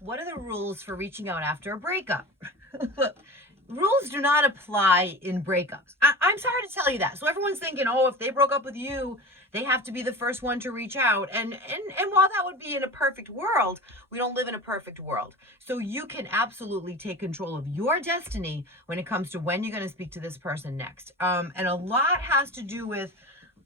What are the rules for reaching out after a breakup? Look, rules do not apply in breakups. I'm sorry to tell you that. So everyone's thinking, oh, if they broke up with you, they have to be the first one to reach out. And while that would be in a perfect world, we don't live in a perfect world. So you can absolutely take control of your destiny when it comes to when you're going to speak to this person next. And a lot has to do with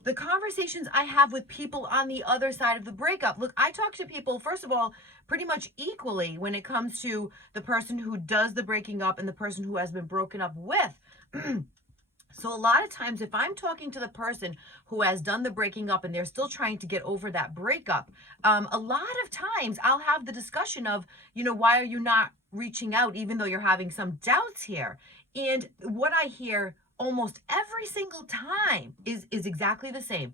the conversations I have with people on the other side of the breakup. Look, I talk to people, first of all, pretty much equally when it comes to the person who does the breaking up and the person who has been broken up with. So a lot of times if I'm talking to the person who has done the breaking up and they're still trying to get over that breakup, a lot of times I'll have the discussion of, why are you not reaching out even though you're having some doubts here? And what I hear almost every single time is exactly the same.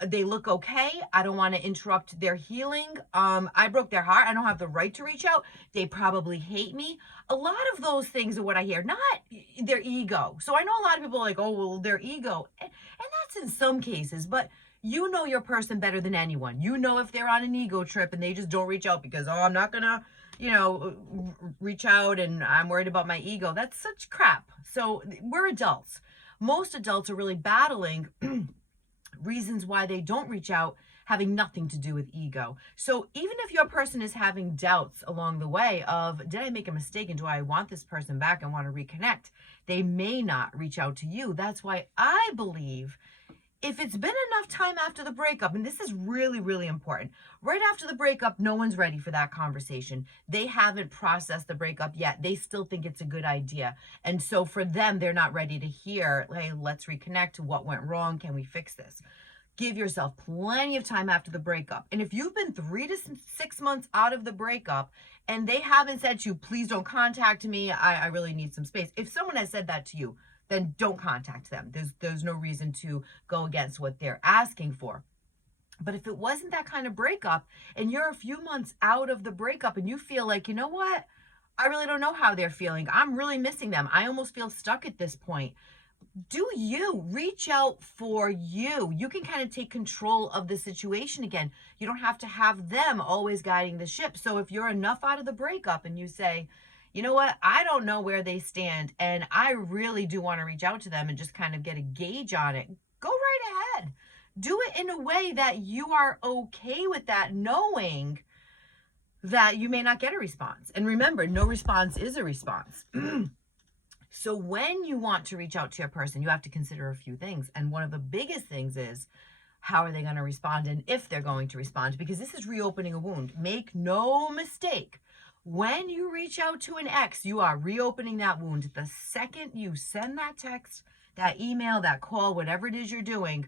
They look okay. I don't want to interrupt their healing. I broke their heart. I don't have the right to reach out. They probably hate me. A lot of those things are what I hear, not their ego. So I know a lot of people are like, oh, well, their ego. And that's in some cases, but you know your person better than anyone. You know if they're on an ego trip and they just don't reach out because, oh, I'm not going to, reach out and I'm worried about my ego. That's such crap. So we're adults. Most adults are really battling reasons why they don't reach out having nothing to do with ego. So even if your person is having doubts along the way of, did I make a mistake and do I want this person back and want to reconnect? They may not reach out to you. That's why I believe if it's been enough time after the breakup, and this is really, really important, right after the breakup, no one's ready for that conversation. They haven't processed the breakup yet. They still think it's a good idea. And so for them, they're not ready to hear, hey, let's reconnect. What went wrong? Can we fix this? Give yourself plenty of time after the breakup. And if you've been 3 to 6 months out of the breakup and they haven't said to you, please don't contact me, I really need some space. If someone has said that to you, then don't contact them. There's no reason to go against what they're asking for. But if it wasn't that kind of breakup and you're a few months out of the breakup and you feel like, you know what? I really don't know how they're feeling. I'm really missing them. I almost feel stuck at this point. Do you reach out for you? You can kind of take control of the situation again. You don't have to have them always guiding the ship. So if you're enough out of the breakup and you say, you know what, I don't know where they stand and I really do want to reach out to them and just kind of get a gauge on it, go right ahead. Do it in a way that you are okay with that, knowing that you may not get a response. And remember, no response is a response. So when you want to reach out to your person, you have to consider a few things. And one of the biggest things is, how are they going to respond and if they're going to respond? Because this is reopening a wound. Make no mistake. When you reach out to an ex, you are reopening that wound. The second you send that text, that email, that call, whatever it is you're doing,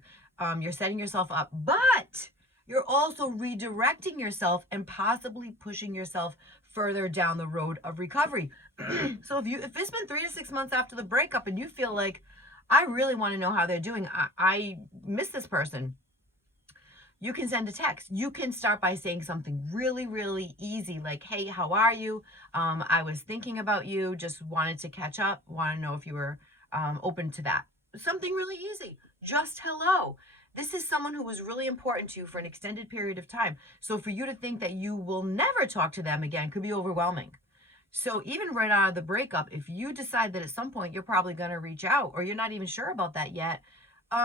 you're setting yourself up. But you're also redirecting yourself and possibly pushing yourself further down the road of recovery. So if it's been 3 to 6 months after the breakup and you feel like, I really want to know how they're doing, I miss this person, you can send a text. You can start by saying something really, really easy like, hey, how are you? I was thinking about you, just wanted to catch up, want to know if you were open to that. Something really easy, just hello. This is someone who was really important to you for an extended period of time. So for you to think that you will never talk to them again could be overwhelming. So even right out of the breakup, if you decide that at some point you're probably going to reach out or you're not even sure about that yet,